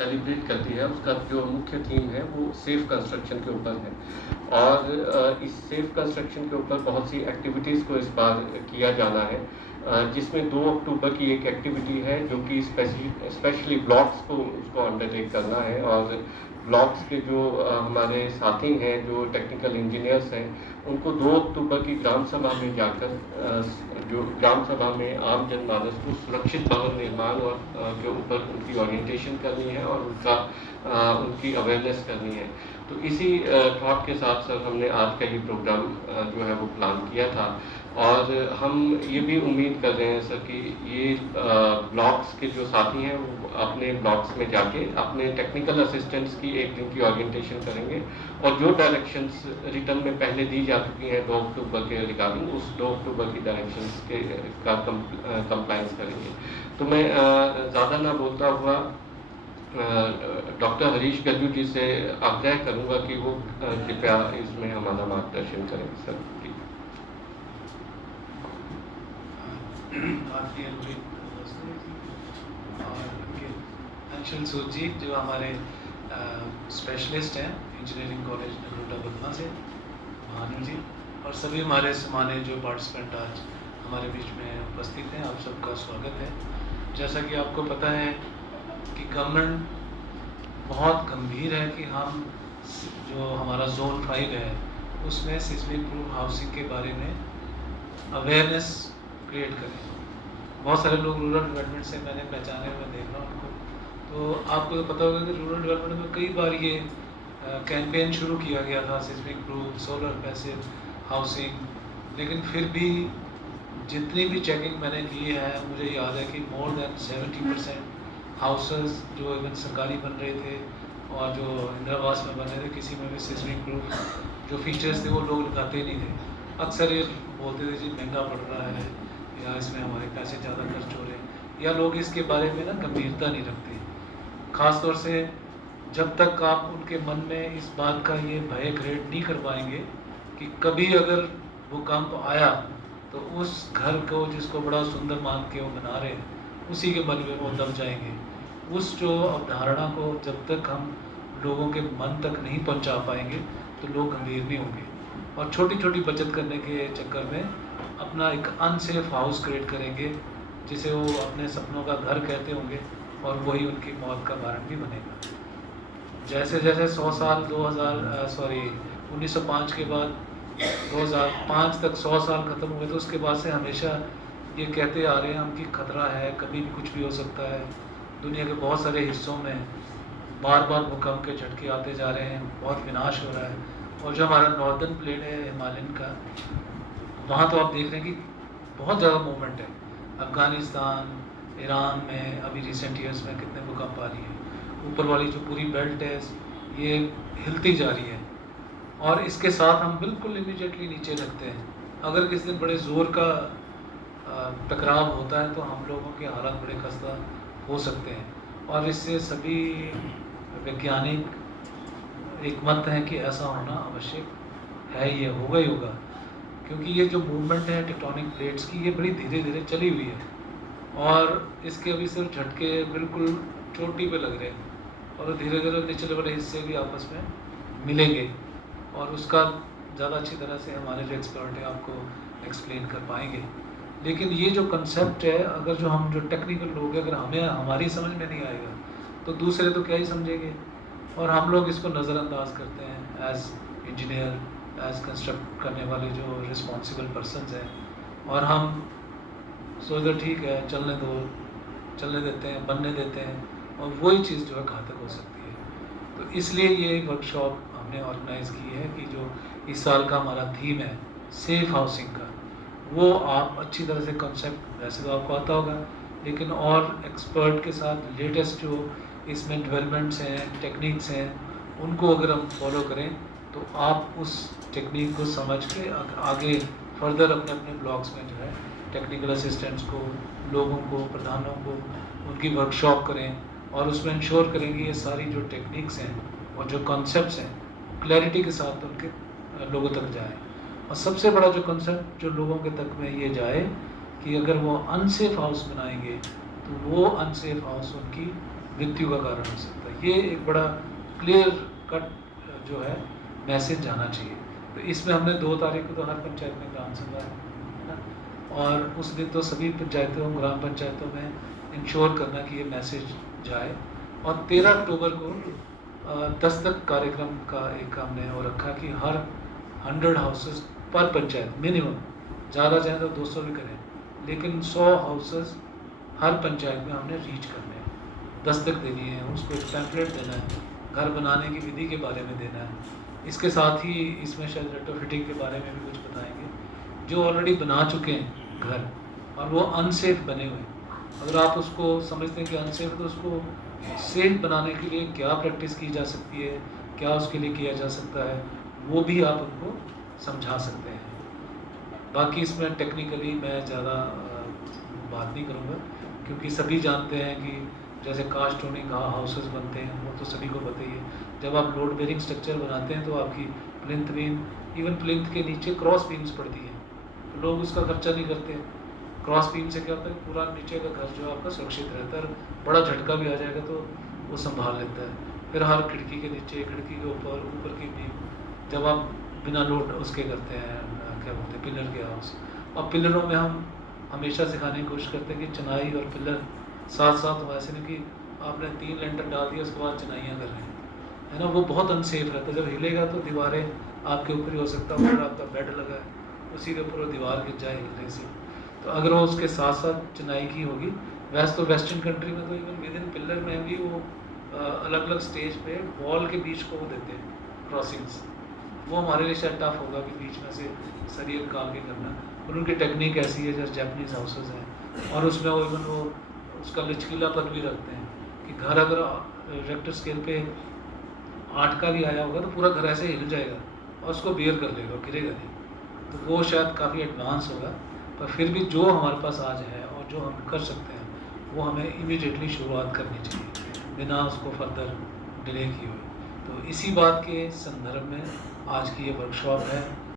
Celebrate करती है, उसका जो मुख्य थीम है वो सेफ कंस्ट्रक्शन के ऊपर है। और इस सेफ कंस्ट्रक्शन के ऊपर बहुत सी एक्टिविटीज़ को इस बार किया जाना है, जिसमें 2 अक्टूबर की एक एक्टिविटी है जो कि स्पेशली ब्लॉक्स को उसको अंडरटेक करना है। और ब्लॉक्स के जो हमारे साथी हैं, जो टेक्निकल इंजीनियर्स हैं, उनको 2 अक्टूबर की ग्राम सभा में जाकर जो ग्राम सभा में आम जनमानस को सुरक्षित भवन निर्माण और के ऊपर उनकी ओरिएंटेशन करनी है और उनकी अवेयरनेस करनी है। तो इसी थॉट के साथ सर हमने आज का ये प्रोग्राम जो है वो प्लान किया था। और हम ये भी उम्मीद कर रहे हैं सर कि ये ब्लॉक्स के जो साथी हैं वो अपने ब्लॉक्स में जाके अपने टेक्निकल असिस्टेंट्स की एक दिन की ओरिएंटेशन करेंगे, और जो डायरेक्शंस रिटर्न में पहले दी जा चुकी हैं 2 अक्टूबर के रिगार्डिंग, उस 2 अक्टूबर की डायरेक्शंस के का कंप्लायंस करेंगे। तो मैं ज़्यादा ना बोलता हुआ डॉक्टर हरीश गज्जू जी से आग्रह करूंगा कि वो कृपया इसमें हमारा मार्गदर्शन करें सर। अंशुल सूद जी जो हमारे स्पेशलिस्ट हैं इंजीनियरिंग कॉलेज नगरोटा बदमा से, भानु जी, और सभी हमारे समाने जो पार्टिसिपेंट आज हमारे बीच में उपस्थित हैं, आप सबका स्वागत है। जैसा कि आपको पता है कि गवर्नमेंट बहुत गंभीर है कि हम जो हमारा जोन 5 है उसमें सिस्मिक प्रूफ हाउसिंग के बारे में अवेयरनेस क्रिएट करें। बहुत सारे लोग रूरल डेवलपमेंट से मैंने पहचाने, मैं देख रहा हूँ उनको, तो आपको तो पता होगा कि रूरल डेवलपमेंट में कई बार ये कैंपेन शुरू किया गया था, seismic proof, solar passive housing, लेकिन फिर भी जितनी भी चेकिंग मैंने की है मुझे याद है कि मोर देन 70% हाउसेस जो इवन सरकारी बन रहे थे और जो इंदिरा आवास में बन रहे थे, किसी में भी सिस्मिक प्रूफ जो फीचर्स थे वो लोग लगाते नहीं थे। अक्सर ये बोलते थे जी महंगा पड़ रहा है या इसमें हमारे पैसे ज़्यादा खर्च हो रहे हैं, या लोग इसके बारे में ना गंभीरता नहीं रखते। ख़ास तौर से जब तक आप उनके मन में इस बात का ये भय क्रिएट नहीं कर पाएंगे कि कभी अगर भूकंप आया तो उस घर को जिसको बड़ा सुंदर मान के वो बना रहे हैं उसी के बल में वो दब जाएंगे। उस जो अवधारणा को जब तक हम लोगों के मन तक नहीं पहुंचा पाएंगे तो लोग गंभीर नहीं होंगे, और छोटी छोटी बचत करने के चक्कर में अपना एक अनसेफ हाउस क्रिएट करेंगे जिसे वो अपने सपनों का घर कहते होंगे, और वही उनकी मौत का कारण भी बनेगा। जैसे जैसे 100 साल 1905 के बाद 2005 तक 100 साल ख़त्म हुए, तो उसके बाद से हमेशा ये कहते आ रहे हैं हम कि खतरा है, कभी भी कुछ भी हो सकता है। दुनिया के बहुत सारे हिस्सों में बार बार भूकंप के झटके आते जा रहे हैं, बहुत विनाश हो रहा है। और जो हमारा नॉर्दर्न प्लेन है हिमालयन का, वहाँ तो आप देख रहे हैं कि बहुत ज़्यादा मूवमेंट है। अफ़गानिस्तान, ईरान में अभी रिसेंट ईयर्स में कितने भूकंप आ रही है। ऊपर वाली जो पूरी बेल्ट है ये हिलती जा रही है, और इसके साथ हम बिल्कुल इमीडिएटली नीचे लगते हैं। अगर किसी दिन बड़े ज़ोर का टकराव होता है तो हम लोगों के हालात बड़े खस्ता हो सकते हैं, और इससे सभी वैज्ञानिक एक मत है कि ऐसा होना आवश्यक है, ये होगा ही होगा, क्योंकि ये जो मूवमेंट है टेक्टोनिक प्लेट्स की ये बड़ी धीरे धीरे चली हुई है, और इसके अभी सिर्फ झटके बिल्कुल चोटी पे लग रहे हैं, और धीरे धीरे निचले वाले हिस्से भी आपस में मिलेंगे, और उसका ज़्यादा अच्छी तरह से हमारे जो एक्सपर्ट हैं आपको एक्सप्लेन कर पाएंगे। लेकिन ये जो कंसेप्ट है, अगर जो हम जो टेक्निकल लोग हैं, अगर हमें हमारी समझ में नहीं आएगा तो दूसरे तो क्या ही समझेंगे, और हम लोग इसको नज़रअंदाज करते हैं एज इंजीनियर, एज कंस्ट्रक्ट करने वाले जो रिस्पॉन्सिबल पर्सनस हैं, और हम सोचते ठीक है चलने दो, चलने देते हैं, बनने देते हैं, और वही चीज़ जो है घातक हो सकती है। तो इसलिए ये वर्कशॉप हमने ऑर्गेनाइज़ की है कि जो इस साल का हमारा थीम है सेफ हाउसिंग का, वो आप अच्छी तरह से कॉन्सेप्ट वैसे तो आपको आता होगा, लेकिन और एक्सपर्ट के साथ लेटेस्ट जो इसमें डेवलपमेंट्स हैं, टेक्निक्स हैं, उनको अगर हम फॉलो करें तो आप उस टेक्निक को समझ के आगे फर्दर अपने अपने ब्लॉक्स में जो है टेक्निकल असिस्टेंट्स को, लोगों को, प्रधानों को उनकी वर्कशॉप करें, और उसमें इंश्योर करेंगे ये सारी जो टेक्निक्स हैं और जो कॉन्सेप्ट्स हैं क्लैरिटी के साथ उनके लोगों तक जाए। और सबसे बड़ा जो कॉन्सेप्ट जो लोगों के तक में ये जाए कि अगर वो अनसेफ हाउस बनाएंगे तो वो अनसेफ हाउस उनकी मृत्यु का कारण हो सकता है। ये एक बड़ा क्लियर कट जो है मैसेज जाना चाहिए। तो इसमें हमने 2 तारीख को तो हर पंचायत में ग्राम सभा है ना, और उस दिन तो सभी पंचायतों ग्राम पंचायतों में इंश्योर करना कि ये मैसेज जाए। और 13 अक्टूबर को दस्तक कार्यक्रम का एक हमने वो रखा कि हर 100 हाउसेस पर पंचायत मिनिमम, ज़्यादा चाहे तो 200 भी करें, लेकिन 100 हाउसेस हर पंचायत में हमने रीच करने हैं, दस्तक देनी है, उसको एक पैम्फलेट देना है, घर बनाने की विधि के बारे में देना है। इसके साथ ही इसमें शायद रेट्रोफिटिंग के बारे में भी कुछ बताएंगे। जो ऑलरेडी बना चुके हैं घर और वो अनसेफ बने हुए हैं, अगर आप उसको समझते हैं कि अनसेफ, तो उसको सेफ बनाने के लिए क्या प्रैक्टिस की जा सकती है, क्या उसके लिए किया जा सकता है, वो भी आप उनको समझा सकते हैं। बाकी इसमें टेक्निकली मैं ज़्यादा बात नहीं करूँगा, क्योंकि सभी जानते हैं कि जैसे कास्ट स्टोनिंग हाउसेस बनते हैं वो तो सभी को पता ही है। जब आप लोड बेरिंग स्ट्रक्चर बनाते हैं तो आपकी प्लिंथ बीम, इवन प्लिंथ के नीचे क्रॉस बीम्स पड़ती हैं, तो लोग उसका खर्चा नहीं करते। क्रॉस बीम से क्या होता है, पूरा नीचे का घर जो आपका सुरक्षित रहता है, बड़ा झटका भी आ जाएगा तो वो संभाल लेता है। फिर हर खिड़की के नीचे, खिड़की के ऊपर, ऊपर की बीम, जब आप बिना लोड उसके करते हैं, क्या बोलते हैं, पिलर के हाउस। और पिलरों में हम हमेशा सिखाने की कोशिश करते हैं कि चनाई और पिलर साथ साथ हो, ऐसे नहीं कि आपने 3 लेंटर डाल दिया उसके बाद चनाइयाँ कर रहे हैं, है ना, वो बहुत अनसेफ रहता है। जब हिलेगा तो दीवारें आपके ऊपर ही हो सकता है, ऊपर आपका बेड लगा है उसी के ऊपर वो दीवार गिर जाए हिलने से। तो अगर वो उसके साथ साथ चनाई की होगी, वैसे तो वेस्टर्न कंट्री में तो इवन विद इन पिलर में भी वो अलग अलग स्टेज पे वॉल के बीच को वो देते हैं क्रॉसिंग्स। वो हमारे लिए शायद टफ होगा कि बीच में से सरिये निकाल के करना, और उनकी टेक्निक ऐसी है जैसे जैपनीज हाउसेज हैं, और उसमें वो इवन वो उसका लचकीलापन भी रखते हैं कि घर अगर रेक्टर स्केल पे 8 का भी आया होगा तो पूरा घर ऐसे हिल जाएगा और उसको बेयर कर लेगा, गिरेगा नहीं। तो वो शायद काफ़ी एडवांस होगा, पर फिर भी जो हमारे पास आज है और जो हम कर सकते हैं वो हमें इमीडिएटली शुरुआत करनी चाहिए बिना उसको फर्दर डिले किए हुए। तो इसी बात के संदर्भ में आज की ये वर्कशॉप है।